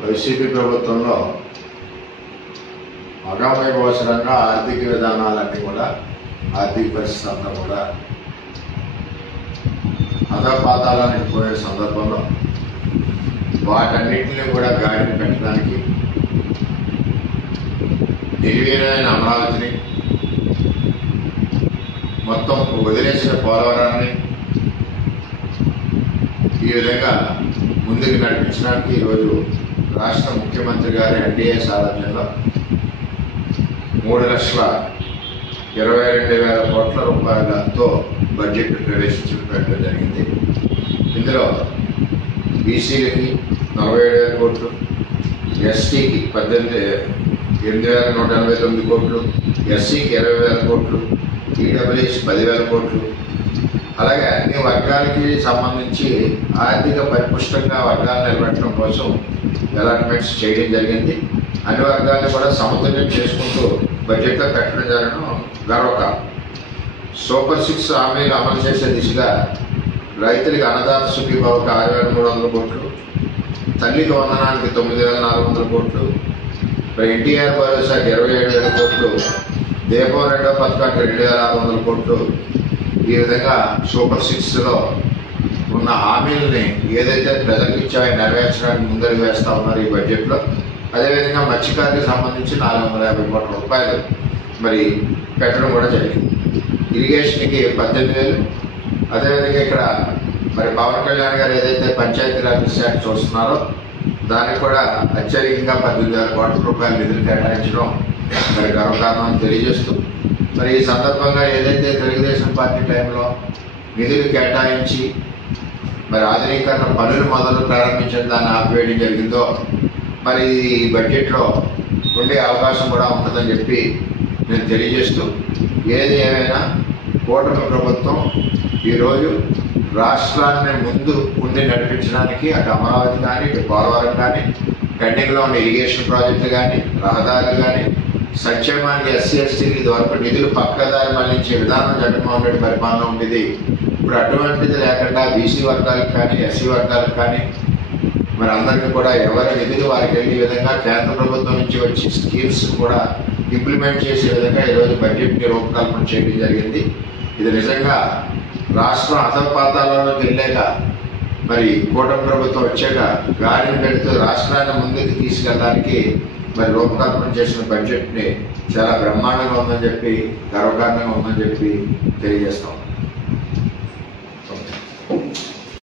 YCP ప్రభుత్వంలో అగామేఘోషరంగా ఆర్థిక విధానాలన్నీ కూడా ఆర్థిక పరిస్థితి అంతా కూడా అధపాతాలని పోయే సందర్భంలో వాటన్నిటిని కూడా గాడిని పెట్టడానికి నిర్వీర్యమైన అమరావతిని మొత్తం వదిలేసిన పోలవరాన్ని ఈ విధంగా ముందుకు నడిపించడానికి ఈరోజు రాష్ట్ర ముఖ్యమంత్రి గారి ఎన్డీఏ సారథ్యంలో 3,22,000 కోట్ల రూపాయలతో బడ్జెట్ ప్రవేశించడం జరిగింది. ఇందులో బీసీలకి 47,000 కోట్లు, ఎస్టీకి 8,189 కోట్లు, ఎస్సీకి 20,000 కోట్లు, ఈడబ్ల్యూఎస్ 10,000 కోట్లు, అలాగే అన్ని వర్గాలకి సంబంధించి ఆర్థిక పరిపుష్టంగా వర్గాలు నిలబెట్టడం కోసం అలాట్మెంట్స్ చేయడం జరిగింది. అన్ని వర్గాలను కూడా సమతుల్యం చేసుకుంటూ బడ్జెట్లో పెట్టడం జరగడం గర్వకారణం. సూపర్ 6 హామీలు అమలు చేసే దిశగా రైతులకు అన్నదాత సుఖీభావకు 6,300 కోట్లు, తల్లికి వందనానికి 9,400 కోట్లు, ఎన్టీఆర్ భరోసాకి 27,000 కోట్లు, దీపం 2వ పథకానికి 2,600 కోట్లు, ఈ విధంగా సూపర్ 6లో ఉన్న హామీలని ఏదైతే ప్రజలకు ఇచ్చాయో నెరవేర్చడానికి ముందడుగు వేస్తూ ఉన్నారు ఈ బడ్జెట్లో. అదేవిధంగా మత్స్యకారులకు సంబంధించి 450 కోట్ల రూపాయలు మరి పెట్టడం కూడా జరిగింది. ఇరిగేషన్కి 18,000, అదేవిధంగా ఇక్కడ మరి పవన్ కళ్యాణ్ గారు ఏదైతే పంచాయతీరాజ్ శాఖ చూస్తున్నారో దానికి కూడా అత్యధికంగా 18,000 కోట్ల రూపాయల నిధులు కేటాయించడం మరి గర్వకారణం అని తెలియజేస్తూ, మరి ఈ సందర్భంగా ఏదైతే తెలుగుదేశం పార్టీ టైంలో నిధులు కేటాయించి మరి ఆధునీకరణ పనులు ప్రారంభించడం దాన్ని ఆపివేయడం జరిగిందో మరి ఈ బడ్జెట్లో ఉండే అవకాశం కూడా ఉంటుందని చెప్పి నేను తెలియజేస్తూ, ఏది ఏమైనా కూటమి ప్రభుత్వం ఈరోజు రాష్ట్రాన్ని ముందు ఉండి నడిపించడానికి అటు అమరావతి కానీ, ఇటు పోలవరం కానీ, పెండింగ్లో ఉన్న ఇరిగేషన్ ప్రాజెక్టులు కానీ, రహదారులు కానీ, సంక్షేమానికి ఎస్సీ ఎస్టీకి ఇదివరకు నిధులు పక్కదారి మళ్లించే విధానం జగన్మోహన్ రెడ్డి పరిపాలన ఉండేది. ఇప్పుడు అటువంటిది లేకుండా బీసీ వర్గాలకు కానీ, ఎస్సీ వర్గాలకు కానీ మరి అందరికీ కూడా ఎవరి నిధులు వారికి వెళ్ళే విధంగా కేంద్ర ప్రభుత్వం నుంచి వచ్చే స్కీమ్స్ కూడా ఇంప్లిమెంట్ చేసే విధంగా ఈరోజు బడ్జెట్ని రూపకల్పన చేయడం జరిగింది. ఇది నిజంగా రాష్ట్రం అధపాతాలలోకి వెళ్ళాక మరి కూటమి ప్రభుత్వం వచ్చాక గాడిని పెడుతూ రాష్ట్రాన్ని ముందుకు తీసుకెళ్ళడానికి మరి రూపకల్పన చేసిన బడ్జెట్ని చాలా బ్రహ్మాండంగా ఉందని చెప్పి, గర్వకారణంగా ఉందని చెప్పి తెలియజేస్తాం.